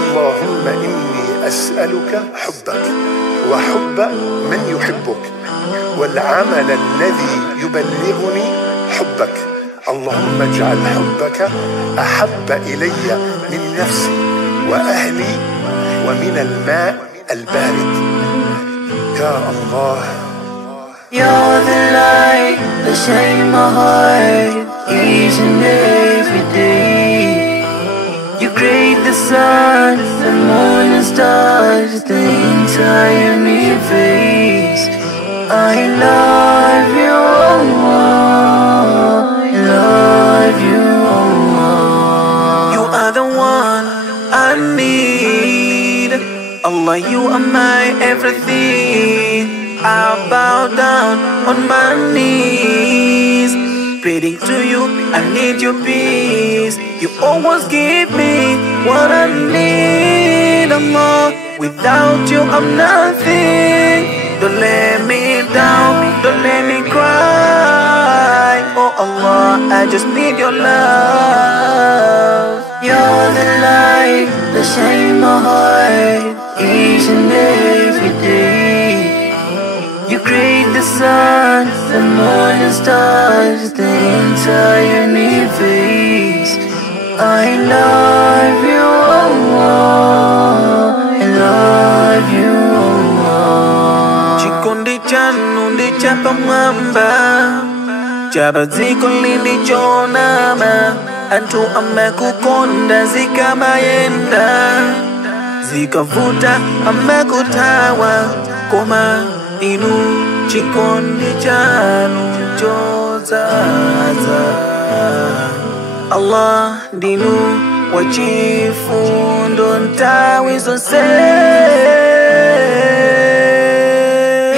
اللهم إني أسألك حبك وحب من يحبك والعمل الذي يبلغني حبك. اللهم اجعل حبك أحب إلي من نفسي وأهلي ومن الماء البارد. يا الله. You're the light that shines my heart each and every day. You create the sun, the moon and stars, the entire universe. I love you, Allah. I love you, Allah. You are the one I need. Allah, you are my everything. I bow down on my knees, praying to you, I need your peace. You always give me what I need, Allah. Without you I'm nothing. Don't let me down, don't let me cry. Oh Allah, I just need your love. You're the light that shines my heart each and every day. You create the sun, the moon and stars, the entire universe. I love you, Allah. I love you, Allah. Chikundi chanu ndi chapa mwamba, chapa ziko lindi chonama. Antu amekukonda zikamayenda, zikavuta amekutawa koma. Inu chikondi chanu chozaza. Allah dinu wachifundo ntawi zonse.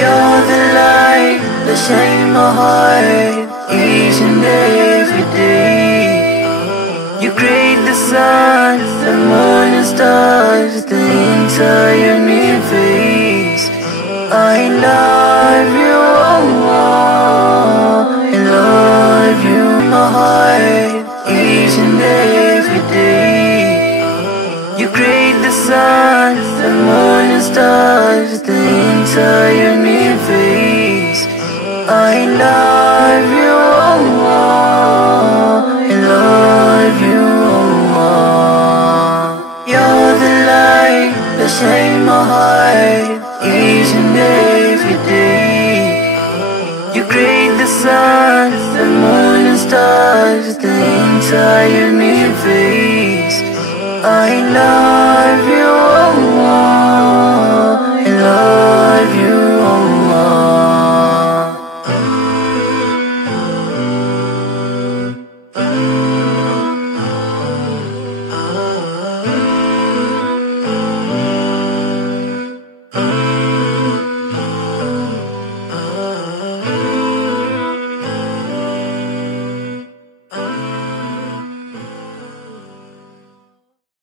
You're the light that shines my heart each and every day. You create the sun, the moon and stars, the entire universe. I love you, Allah. I love you, my heart each and every day. You create the sun, the moon and stars, the entire universe. I love you, Allah. I love you, Allah. You're the light that shines my heart each and every day. You create the sun, the moon and stars, the entire universe. I love you.